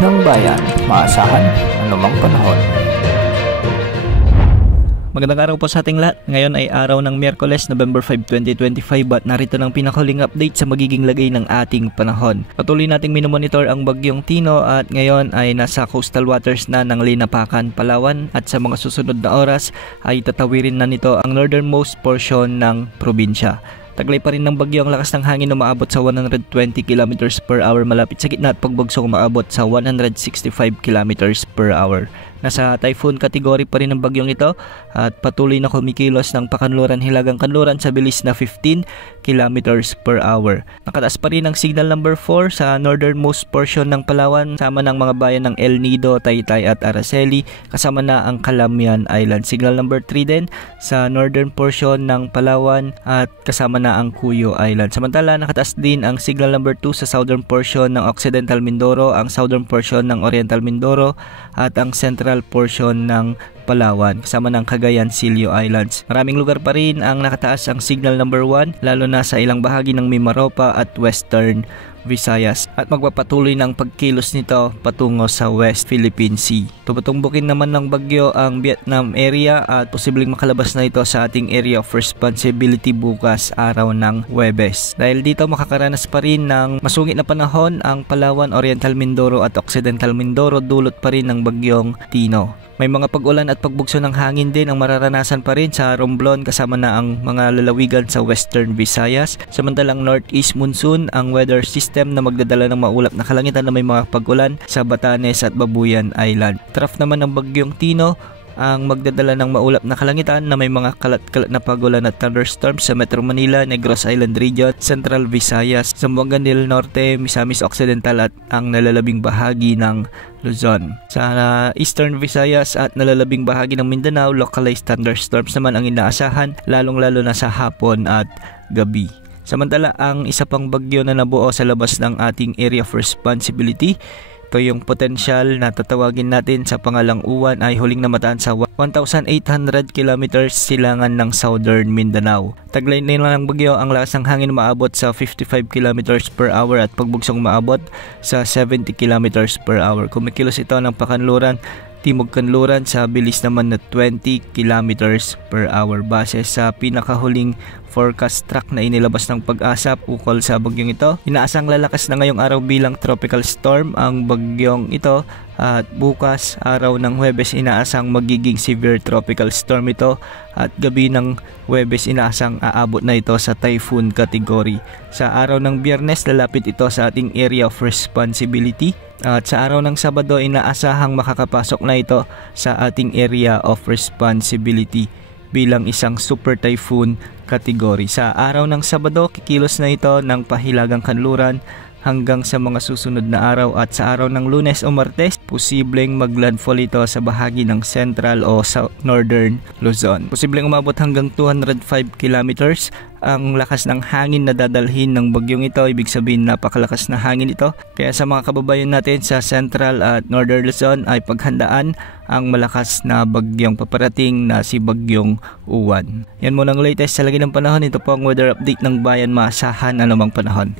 ng bayan, maasahan anumang panahon. Magandang araw po sa ating lahat. Ngayon ay araw ng Miyerkules, November 5, 2025 at narito ng pinakahuling update sa magiging lagay ng ating panahon. Patuloy nating minomonitor ang bagyong Tino at ngayon ay nasa coastal waters na ng Linapacan, Palawan at sa mga susunod na oras ay tatawirin na nito ang northernmost portion ng probinsya. Taglay pa rin ng bagyo ang lakas ng hangin na umaabot sa 120 km per hour malapit sa gitna at pagbagsong umaabot sa 165 km per hour. Nasa typhoon category pa rin ang bagyong ito at patuloy na kumikilos ng pakanluran-hilagang-kanluran sa bilis na 15 km per hour. Nakataas pa rin ang signal number 4 sa northernmost portion ng Palawan kasama ng mga bayan ng El Nido, Taytay at Araceli kasama na ang Calamian Island. Signal number 3 din sa northern portion ng Palawan at kasama na ang Cuyo Island. Samantala nakataas din ang signal number 2 sa southern portion ng Occidental Mindoro, ang southern portion ng Oriental Mindoro at ang central portion ng Palawan kasama ng Cagayan, Silio Islands. Maraming lugar pa rin ang nakataas ang signal number 1 lalo na sa ilang bahagi ng Mimaropa at Western Visayas at magpapatuloy ng pagkilos nito patungo sa West Philippine Sea. Tumatumbukin naman ng bagyo ang Vietnam area at posibleng makalabas na ito sa ating area of responsibility bukas araw ng Huwebes. Dahil dito makakaranas pa rin ng masungit na panahon ang Palawan, Oriental Mindoro at Occidental Mindoro dulot pa rin ng bagyong Tino. May mga pag-ulan at pagbugso ng hangin din ang mararanasan pa rin sa Romblon kasama na ang mga lalawigan sa Western Visayas. Samantalang Northeast Monsoon ang weather system na magdadala ng maulap na kalangitan na may mga pag-ulan sa Batanes at Babuyan Island. Trough naman ng bagyong Tino ang magdadala ng maulap na kalangitan na may mga kalat-kalat na pagulan at thunderstorms sa Metro Manila, Negros Island Region, Central Visayas, Zamboanga del Norte, Misamis Occidental at ang nalalabing bahagi ng Luzon. Sa Eastern Visayas at nalalabing bahagi ng Mindanao, localized thunderstorms naman ang inaasahan lalong-lalo na sa hapon at gabi. Samantala, ang isa pang bagyo na nabuo sa labas ng ating area of responsibility, ito yung potensyal na tatawagin natin sa pangalang Uwan ay huling namataan sa 1,800 km silangan ng Southern Mindanao. Taglay nila ng bagyo ang lakas ng hangin maabot sa 55 km per hour at pagbugsong maabot sa 70 km per hour. Kumikilos ito ng pakanluran timog-kanluran sa bilis naman na 20 km per hour base sa pinakahuling forecast track na inilabas ng Pag-asa ukol sa bagyong ito. Inaasang lalakas na ngayong araw bilang tropical storm ang bagyong ito at bukas araw ng Huwebes inaasang magiging severe tropical storm ito at gabi ng Huwebes inaasang aabot na ito sa typhoon category. Sa araw ng Biyernes lalapit ito sa ating area of responsibility. At sa araw ng Sabado, inaasahang makakapasok na ito sa ating area of responsibility bilang isang super typhoon category. Sa araw ng Sabado, kikilos na ito ng pahilagang kanluran hanggang sa mga susunod na araw at sa araw ng Lunes o Martes, posibleng maglandfall ito sa bahagi ng Central o Northern Luzon. Posibleng umabot hanggang 205 kilometers ang lakas ng hangin na dadalhin ng bagyong ito. Ibig sabihin napakalakas na hangin ito. Kaya sa mga kababayan natin sa Central at Northern Luzon ay paghandaan ang malakas na bagyong paparating na si bagyong Uwan. Yan muna ang latest sa lagi ng panahon. Ito po ang weather update ng bayan, maasahan anumang panahon.